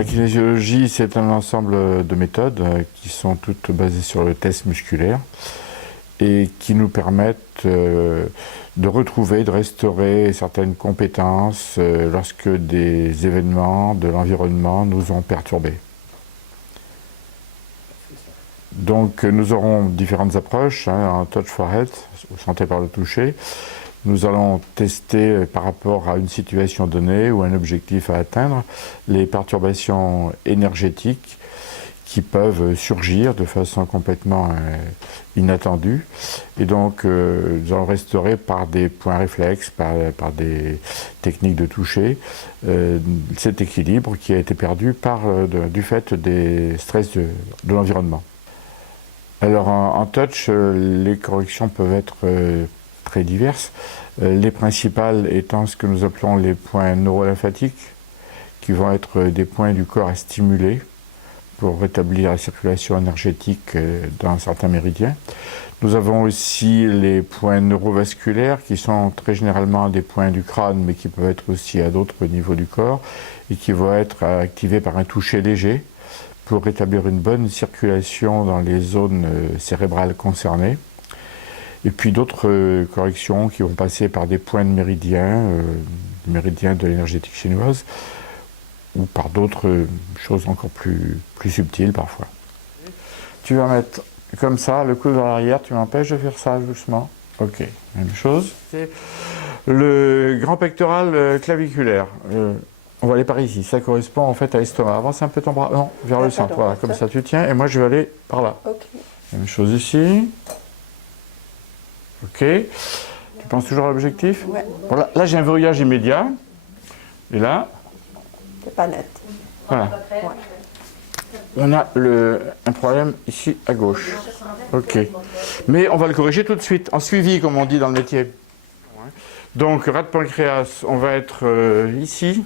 La kinésiologie, c'est un ensemble de méthodes qui sont toutes basées sur le test musculaire et qui nous permettent de retrouver, de restaurer certaines compétences lorsque des événements de l'environnement nous ont perturbés. Donc nous aurons différentes approches, en touch for health, santé par le toucher. Nous allons tester par rapport à une situation donnée ou un objectif à atteindre les perturbations énergétiques qui peuvent surgir de façon complètement inattendue. Et donc nous allons restaurer par des points réflexes, par des techniques de toucher, cet équilibre qui a été perdu du fait des stress de l'environnement. Alors en touch, les corrections peuvent être très diverses. Les principales étant ce que nous appelons les points neurolymphatiques, qui vont être des points du corps à stimuler pour rétablir la circulation énergétique dans certains méridiens. Nous avons aussi les points neurovasculaires, qui sont très généralement des points du crâne, mais qui peuvent être aussi à d'autres niveaux du corps, et qui vont être activés par un toucher léger, pour rétablir une bonne circulation dans les zones cérébrales concernées. Et puis d'autres corrections qui vont passer par des points de méridiens, de l'énergétique chinoise, ou par d'autres choses encore plus subtiles parfois. Tu vas mettre comme ça, le coude vers l'arrière, tu m'empêches de faire ça doucement. Ok, même chose. Le grand pectoral claviculaire. On va aller par ici, ça correspond en fait à l'estomac. Avance un peu ton bras, non, vers le centre, voilà, comme ça tu tiens, et moi je vais aller par là. Okay. Même chose ici. Ok. Tu penses toujours à l'objectif? Ouais. Voilà. Là j'ai un verrouillage immédiat, et là... C'est pas net. Voilà. Ouais. On a un problème ici à gauche. Ok. Mais on va le corriger tout de suite, en suivi comme on dit dans le métier. Donc rat de pancréas, on va être ici.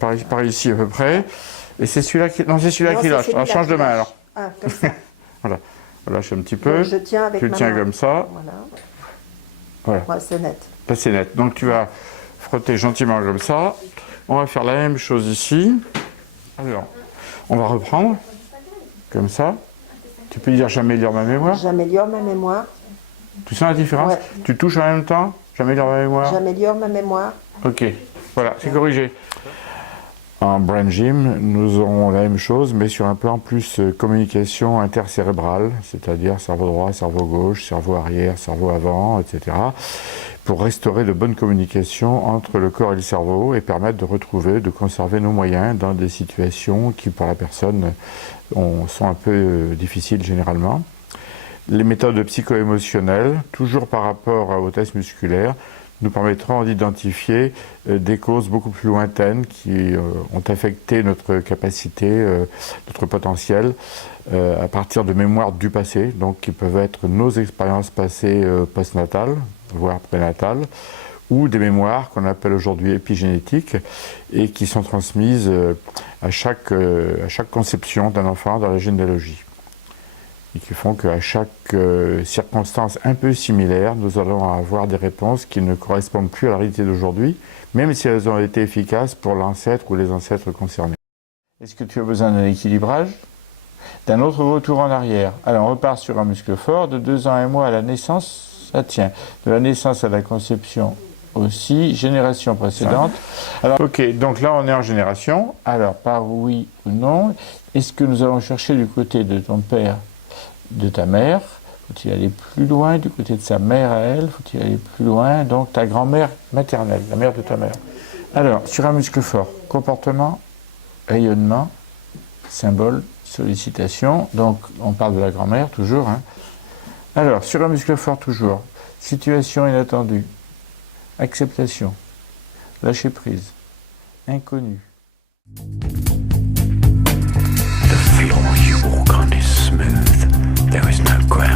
Par ici à peu près. Et c'est celui-là qui... Non, c'est celui-là qui lâche. Alors, change de main alors. Ah, comme ça. Voilà. Relâche un petit peu. Donc, je tiens avec tu le ma tiens main. comme ça. Voilà. Voilà. Ouais, c'est net. Là, c'est net. Donc tu vas frotter gentiment comme ça. On va faire la même chose ici. Alors, on va reprendre. Comme ça. Tu peux dire j'améliore ma mémoire. J'améliore ma mémoire. Tu sens la différence? Ouais. Tu touches en même temps. J'améliore ma mémoire. J'améliore ma mémoire. Ok. Voilà, c'est corrigé. En brain gym, nous aurons la même chose, mais sur un plan plus communication intercérébrale, c'est-à-dire cerveau droit, cerveau gauche, cerveau arrière, cerveau avant, etc., pour restaurer de bonnes communications entre le corps et le cerveau et permettre de retrouver, de conserver nos moyens dans des situations qui, pour la personne, sont un peu difficiles généralement. Les méthodes psycho-émotionnelles, toujours par rapport aux tests musculaires, nous permettront d'identifier des causes beaucoup plus lointaines qui ont affecté notre capacité, notre potentiel, à partir de mémoires du passé, donc qui peuvent être nos expériences passées postnatales, voire prénatales, ou des mémoires qu'on appelle aujourd'hui épigénétiques et qui sont transmises à chaque conception d'un enfant dans la généalogie. Et qui font qu'à chaque circonstance un peu similaire, nous allons avoir des réponses qui ne correspondent plus à la réalité d'aujourd'hui, même si elles ont été efficaces pour l'ancêtre ou les ancêtres concernés. Est-ce que tu as besoin d'un équilibrage? D'un autre retour en arrière? Alors on repart sur un muscle fort, de 2 ans et 1 mois à la naissance, ça tient. De la naissance à la conception aussi, génération précédente. Alors, ok, donc là on est en génération, alors par oui ou non, est-ce que nous allons chercher du côté de ton père, de ta mère? Faut-il aller plus loin du côté de sa mère à elle? Faut-il aller plus loin? Donc ta grand-mère maternelle, la mère de ta mère. Alors, sur un muscle fort, comportement, rayonnement, symbole, sollicitation. Donc, on parle de la grand-mère toujours. Hein. Alors, sur un muscle fort toujours, situation inattendue, acceptation, lâcher prise, inconnu. The floor you walk on is smooth. There is no ground.